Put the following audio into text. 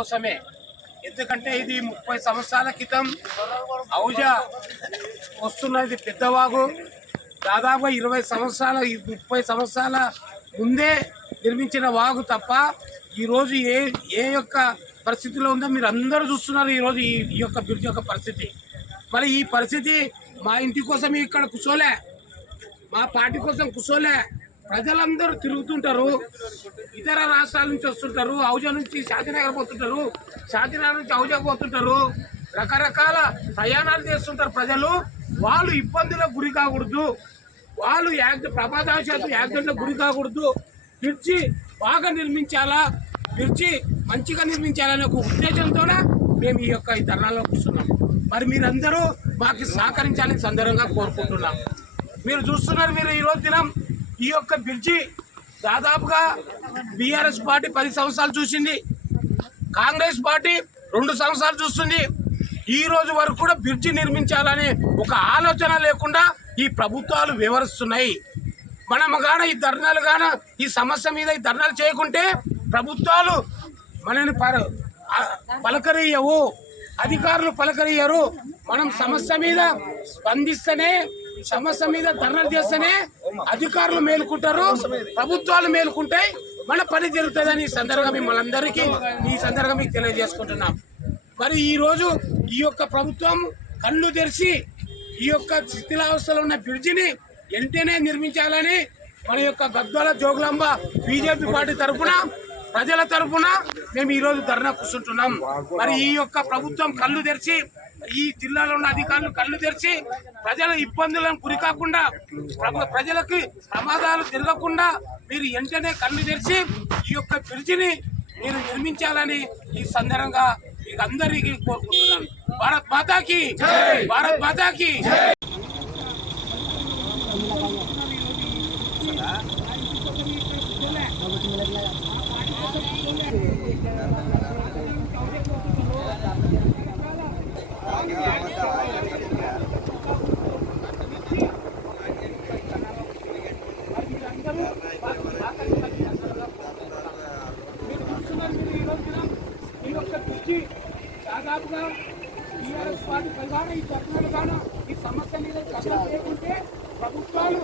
కోసమే. ఎందుకంటే ఇది ముప్పై సంవత్సరాల క్రితం ఔజ వస్తున్నది పెద్దవాగు. దాదాపు ఇరవై సంవత్సరాల ముప్పై సంవత్సరాల ముందే నిర్మించిన వాగు తప్ప ఈరోజు ఏ ఏ యొక్క పరిస్థితిలో ఉందో మీరు అందరూ చూస్తున్నారు ఈరోజు ఈ ఈ యొక్క బ్రిడ్జ్ యొక్క పరిస్థితి. మరి ఈ పరిస్థితి మా ఇంటి కోసం ఇక్కడ కూర్చోలే. మా పార్టీ కోసం కూర్చోలే. ప్రజలందరూ తిరుగుతుంటారు. ఇతర రాష్ట్రాల నుంచి వస్తుంటారు. ఔజా నుంచి శాంతినగర్ పోతుంటారు. శాంతినగర్ నుంచి ఔజా పోతుంటారు. రకరకాల ప్రయాణాలు చేస్తుంటారు ప్రజలు. వాళ్ళు ఇబ్బందులకు గురి కాకూడదు. వాళ్ళు యాక్ట్ ప్రమాదవశాత్తు యాక్సిడెంట్లకు గురి కాకూడదు. బ్రిడ్జి బాగా నిర్మించాలా? బ్రిడ్జి మంచిగా నిర్మించాలనే ఒక ఉద్దేశంతోనే మేము ఈ యొక్క ఈ ధర్నాలో కూర్చున్నాం. మరి మీరందరూ మాకు సహకరించాలని సందర్భంగా కోరుకుంటున్నాం. మీరు చూస్తున్నారు మీరు ఈరోజు దినం. ఈ యొక్క బ్రిడ్జి దాదాపుగా బీఆర్ఎస్ పార్టీ పది సంవత్సరాలు చూసింది. కాంగ్రెస్ పార్టీ రెండు సంవత్సరాలు చూస్తుంది. ఈ రోజు వరకు కూడా బ్రిడ్జి నిర్మించాలని ఒక ఆలోచన లేకుండా ఈ ప్రభుత్వాలు వివరిస్తున్నాయి. మనం గాన ఈ ధర్నాలు గాన ఈ సమస్య మీద ఈ ధర్నాలు చేయకుంటే ప్రభుత్వాలు మనని పలకరియవు అధికారులు పలకరియరు మనం సమస్య మీద స్పందిస్తేనే సమస్య మీద ధర్నాలు చేస్తేనే అధికారులు మేలుకుంటారు ప్రభుత్వాలు మేలుకుంటాయి. మన పని జరుగుతుందని ఈ సందర్భంగా మిమ్మల్ని అందరికీ ఈ సందర్భంగా మీకు తెలియజేసుకుంటున్నాం. మరి ఈరోజు ఈ యొక్క ప్రభుత్వం కళ్ళు తెరిచి ఈ యొక్క శిథిలావస్థలో ఉన్న బ్రిడ్జిని వెంటనే నిర్మించాలని మన యొక్క గద్వాల జోగులాంబ బీజేపీ పార్టీ తరఫున ప్రజల తరఫున మేము ఈ రోజు ధర్నా కూర్చుంటున్నాం. మరి ఈ యొక్క ప్రభుత్వం కళ్ళు తెరిచి ఈ జిల్లాలో ఉన్న అధికారులు కళ్ళు తెరిచి ప్రజల ఇబ్బందులను గురి కాకుండా ప్రభు- ప్రజలకు ప్రమాదాలు జరగకుండా మీరు వెంటనే కళ్ళు తెరిచి ఈ యొక్క బ్రిడ్జిని మీరు నిర్మించాలని ఈ సందర్భంగా మీకు అందరికీ కోరుకుంటున్నాను. భారత్ మాతాకి భారత్ మాతాకి! మీరు చూస్తున్నారు మీరు ఈరోజు దినం మీరు ఒకసారి చూసి దాదాపుగా టీఆర్ఎస్ పార్టీ ప్రధాన ఈ చట్టంలో ఈ సమస్య మీద చర్చ లేకుంటే ప్రభుత్వాలు